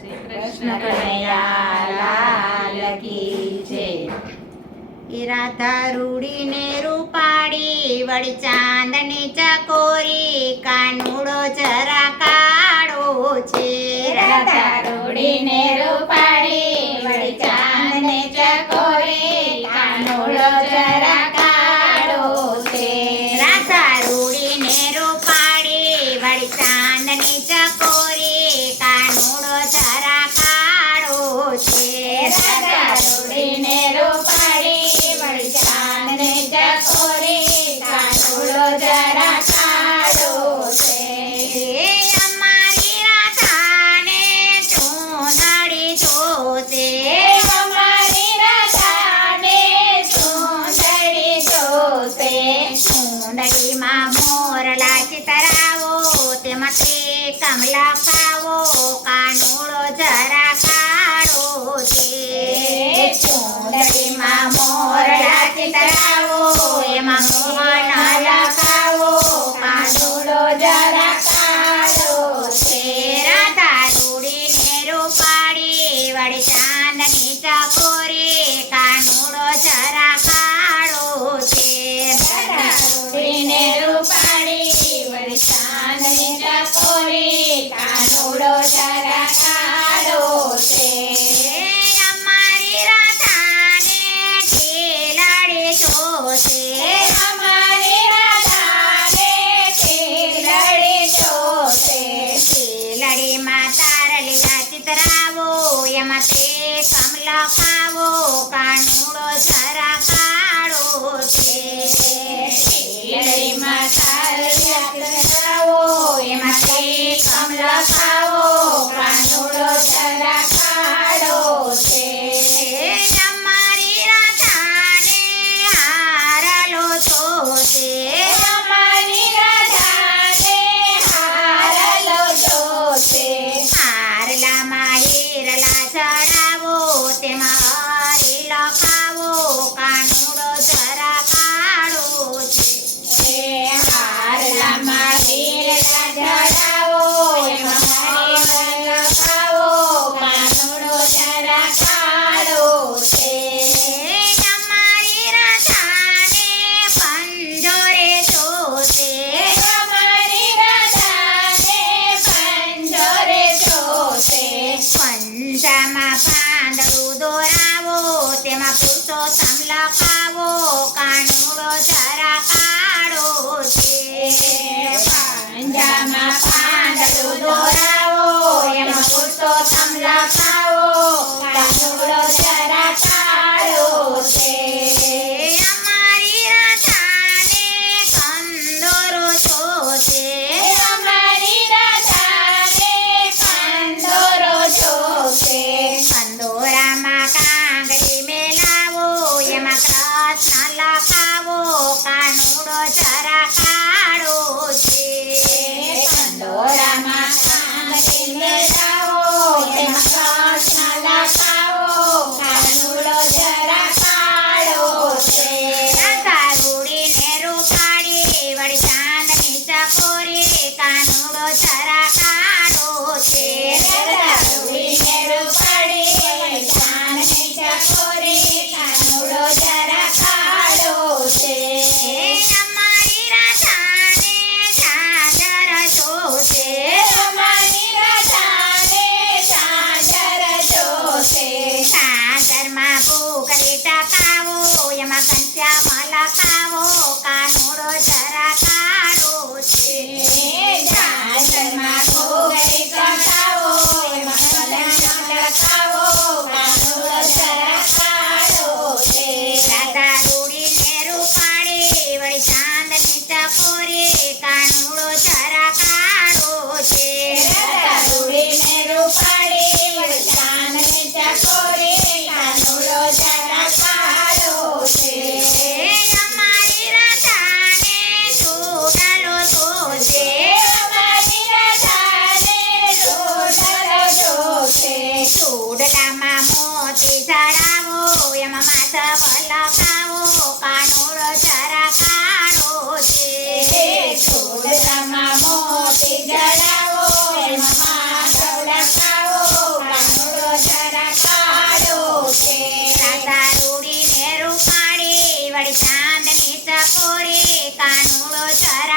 કૃષ્ણ કનૈયા લાલ કી જય. રાધા રૂડીને રૂપાળી વળી ચાંદની ચકોરી કાનુડો જરા કાળો છે. રાધા રૂડીને રૂપાળી વળી ચાંદની ચકોરી કાનુડો જરા કાળો છે. રાધા રૂડીને રૂપાળી વળી ચાંદની ચકોરી કાનુડો જરા કાળો છે. રાધા રૂડીને રૂપાળી વળી ચાંદની ચકોરી કાનુડો જરા કાળો છે. અમારી રાધાને ચૂંદડી જોશે. અમારી રાધાને ચૂંદડી જોશે. ચૂંદડીમાં મોરલા ચિતરાવો તેમાં તે કમલા ખાવો કાનુડો જરા કાળો છે. ચૂંદડીમાં મોરલા ચિતરાવો એમાં મોહન લખાવો કાનુડો જરા કાળો છે. રાધા રૂડીને રૂપાળી વળી ચાંદની ચકોરી કાનુડો જરા કાળો છે. રાધા રૂડીને રૂપાળી વળી ચાંદની ચકોરી કાનુડો જરા કાળો છે. અમારી રાધાને ખીલડી જોશે. અમારી રાધાને ખીલડી જોશે. ખીલડીમાં તારલીલા ચિતરાવો એમાં તે કમલા ખાવો કાનુડો જરા કાળો છે. ખીલડીમાં તારલિયા ચિતરાવો એમાં તે કમલા ખાવો કાનુડો જરા કાળો છે. અમારી રાધાને હારલો જોશે. અમારી રાધાને હારલો જોશે. હારલામાં હીરલા ચડાવો તેમાં હરી લખાવો કાનુડો જરા કાળો છે. હારલામાં હીરલા જડાવો એમાં હરી લખાવો કાનુડો જરા કાળો છે. અમારી રાધાને પંજોરે જોશે. અમારી રાધાને પંજોરે જોશે. પંજામાં પાંદડું દોરાવો તેમાં પુરુષોત્તમ લખાવો કાનુડો જરા કાળો છે. પંજામાં પાંદડું દોરાવો એમાં પુરુષોત્તમ લખાવો કાનુડો જરા કાળો છે. અમારી રાધાને કંદોરો જોશે. અમારી રાધાને કંદોરો જોશે. કંદોરામાં કાંગરી મેલાવો એમાં કૃષ્ણ લખાવો કાનુડો જરા કાળો છે. કંદોરામાં કાંગરી મેલાવો એમાં કૃષ્ણ લખાવો કાનુડો જરા કાળો છે. રાધા રૂડીને રૂપાળી વળી ચાંદની ચકોરી કાનુડો જરા કાળો છે. રાધા રૂડીને રૂપાળી વળી ચાંદની ચકોરી કાનુડો જરા કાળો છે. અમારી રાધાને ઝાંઝર જોશે. અમારી રાધાને ઝાંઝર જોશે. ઝાંઝરમાં ભૂખલી ટકાવો એમાં ઘનશ્યામ લખાવો કાનુડો જરા કાળો છે. ઝાંઝરમાં ઘોઘરી કટાવો એમાં કલમ લખાવો કાનુડો જરા કાળો છે. રાધા રૂડીને રૂપાળી વળી ચાંદની ચકોરી કાનુડો જરા કાળો છે. રાધા રૂડીને રૂપાળી વળી ચાંદની ચકોરી કાનુડો જરા કાળો છે. અમારી રાધાને ચૂડલો જોશે. અમારી રાધાને રોટલો જોશે. ચૂડલામાં મોતી ચડાવો એમાં માધવ લખાવો કાનુડો જરા કાળો છે. ચૂડલામાં મોતી જડાવો એમાં માધવ લખાવો વળી ચાંદની ચકોરી કાનુડો ચર